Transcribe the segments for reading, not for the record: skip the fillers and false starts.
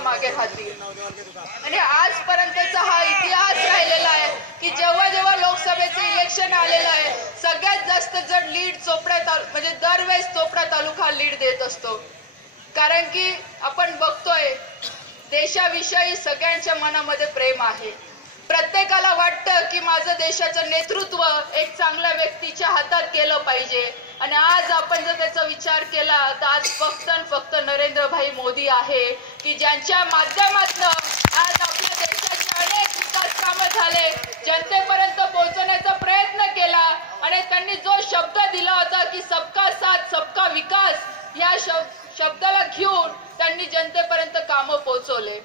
मागे राहतील। आणि आजपर्यंतचा हा इतिहास राहिलेला आहे की जेव्हा जेव्हा लोकसभेचे इलेक्शन आलेलं आहे सगळ्यात जास्त जर लीड चोपडा म्हणजे दरवेळेस चोपडा तालुका लीड देत असतो। कारण की आपण बघतोय देशाविषयी सगळ्यांच्या मनामध्ये प्रेम आहे। प्रत्येकाला वाटतं की माझं देशाचं नेतृत्व एक चांगल्या व्यक्तीच्या हातात गेलं पाहिजे। आणि आज आपण जर त्याचा विचार केला तर आज फक्त नरेंद्रभाई मोदी आहे की ज्यांच्या माध्यमातून आज आपल्या देशाचे अनेक विकास कामं झाले, जनतेपर्यंत पोहोचण्याचा प्रयत्न केला आणि त्यांनी जो शब्द दिला होता की सबका साथ सबका विकास या शब्दाला घेऊन त्यांनी जनतेपर्यंत कामं पोहोचवले।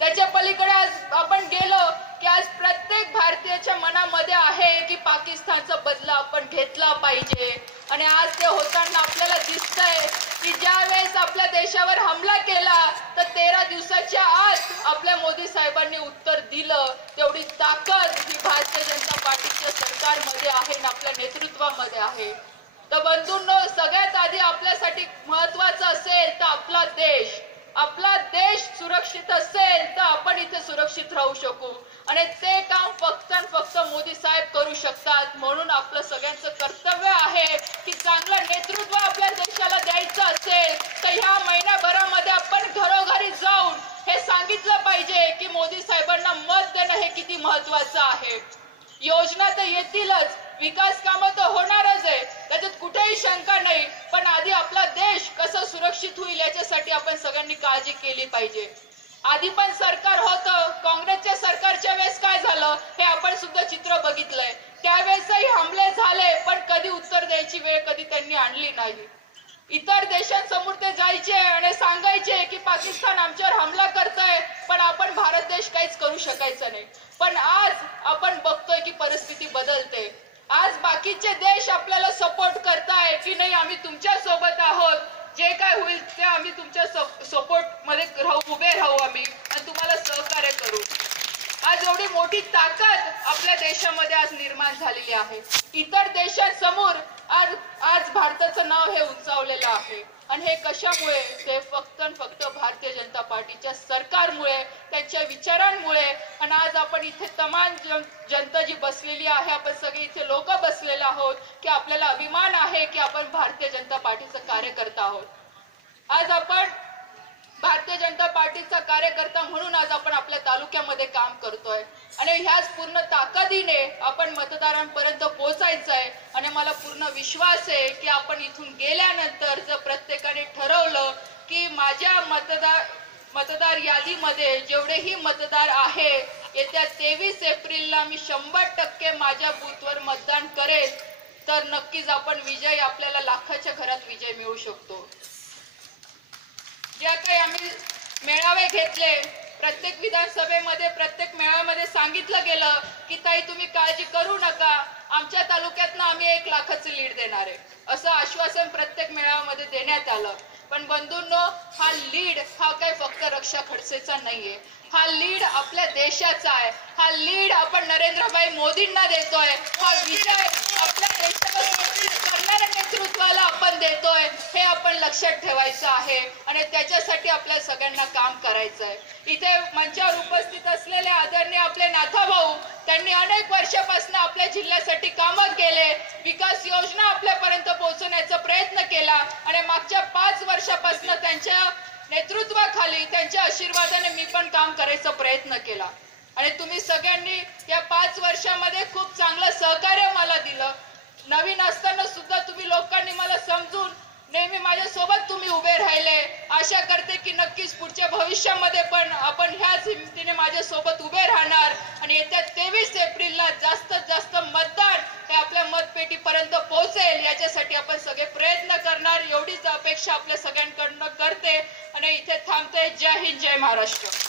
त्याच्या पलीकडे आज आपण गेलो की आज प्रत्येक भारतीयाच्या मनामध्ये आहे की पाकिस्तानचा बदला आपण घेतला पाहिजे। आणि आज ते होताना आपल्याला दिसतंय की ज्या वेळेस आपल्या देशावर हमला केला तर 13 दिवसाच्या आत आपल्या मोदी साहेबांनी उत्तर दिलं। तेवढी ताकद ही भारतीय जनता पार्टीच्या सरकारमध्ये आहे आणि आपल्या नेतृत्वामध्ये आहे। तर बंधूंनो, सगळ्यात आधी आपल्यासाठी महत्त्वाचं असेल तर आपला देश सुरक्षित असेल तर आपण इथे सुरक्षित राहू शकू आणि ते काम फक्त मोदी साहेब करू शकतात। म्हणून आपलं सगळ्यांचं कर्तव्य आहे की चांगलं नेतृत्व आपल्या देशाला द्यायचं असेल तर ह्या महिन्याभरामध्ये आपण घरोघरी जाऊन हे सांगितलं पाहिजे की मोदी साहेबांना मत देणं हे किती महत्त्वाचं आहे। योजना तर येतीलच, विकास कामं तर होणारच आहे, त्याच्यात कुठेही शंका नाही, पण आधी आपला देश कसा सुरक्षित होईल याच्यासाठी आपण सगळ्यांनी काळजी केली पाहिजे। आधी पण सरकार होतं, काँग्रेसच्या सरकारच्या वेळेस काय झालं हे आपण सुद्धा चित्र बघितलंय। त्यावेळेसही हमले झाले पण कधी उत्तर द्यायची वेळ कधी त्यांनी आणली नाही। इतर देशांसमोर ते जायचे आणि सांगायचे की पाकिस्तान आमच्यावर हमला करतोय पण आपण भारत देश काहीच करू शकायचं नाही। पण आज आपण बघतोय की परिस्थिती बदलते। आज बाकीचे देश आपल्याला सपोर्ट करताय की नाही आम्ही तुमच्या सोबत आहोत, जे काय होईल ते आम्ही तुमच्या सपोर्ट मध्ये उभे राहू आम्ही आणि तुम्हाला सहकार्य करू। आज एवढी मोठी ताकद आपल्या देशामध्ये आज निर्माण झालेली आहे। इतर देशांसमोर आज भारताचं नाव हे उंचावलेलं आहे आणि हे कशामुळे? ते फक्त भारतीय जनता पार्टीच्या सरकारमुळे, त्यांच्या विचारांमुळे। आणि आज आपण इथे तमाम जनता जी बसलेली आहे, आपण सगळे इथे लोक बसलेले आहोत की आपल्याला अभिमान आहे की आपण भारतीय जनता पार्टीचं कार्यकर्ता आहोत। आज आपण भारतीय जनता पार्टीचा कार्यकर्ता म्हणून आज आपण आपल्या तालुक्यामध्ये काम करतोय आणि ह्याच पूर्ण ताकदीने आपण मतदारांपर्यंत पोहोचायचं आहे। आणि मला पूर्ण विश्वास आहे की आपण इथून गेल्यानंतर जर प्रत्येकाने ठरवलं की माझ्या मतदार यादीमध्ये जेवढेही मतदार आहे येत्या 23 एप्रिलला मी 100% माझ्या बूथवर मतदान करेल तर नक्कीच आपण विजय आपल्याला लाखाच्या घरात विजय मिळू शकतो। ज्या काही आम्ही मेळावे घेतले, प्रत्येक विधानसभेमध्ये प्रत्येक मेळाव्यामध्ये सांगितलं गेलं की ताई तुम्ही काळजी करू नका, आमच्या तालुक्यातनं आम्ही 1 लाखाचं लीड देणार आहे असं आश्वासन प्रत्येक मेळाव्यामध्ये देण्यात आलं। पण बंधूंनो, हा लीड हा काही फक्त रक्षा खडसेचा नाहीये, हा लीड आपल्या देशाचा आहे। हा लीड आपण नरेंद्रभाई मोदींना देतोय, हा विजय आपल्या देशाला सुरक्षित करणाऱ्या नेतृत्वाला आपण देतोय, हे आपण लक्षात ठेवायचं आहे आणि त्याच्यासाठी आपल्या सगळ्यांना काम करायचं आहे। इथे मंचावर उपस्थित असलेले आदरणीय आपले नाथाभाऊ, त्यांनी अनेक वर्षापासून आपल्या जिल्ह्यासाठी कामं केले, विकास योजना आपल्यापर्यंत पोहोचवण्याचा प्रयत्न केला आणि मागच्या 5 वर्षापासून त्यांच्या नेतृत्वाखाली त्यांच्या आशीर्वादाने मी पण काम करायचा प्रयत्न केला आणि तुम्ही सगळ्यांनी या 5 वर्षामध्ये खूप चांगलं सहकार्य मला दिलं। नवीन असताना सुद्धा तुम्ही लोकांनी मला समजून नेहमी माझ्या सोबत तुम्ही उभे राहिले। आशा करते की नक्कीच पुढच्या भविष्यामध्ये पण आपण ह्याच हिमतीने माझ्या सोबत उभे राहणार आणि येत्या 23 एप्रिलला जास्तीत जास्त मतदान हे आपल्या मतपेटीपर्यंत पोहोचेल याच्यासाठी आपण सगळे प्रयत्न करणार। एवढीच अपेक्षा आपल्या सगळ्यांकडून करते आणि इथे थांबते। जय हिंद, जय महाराष्ट्र।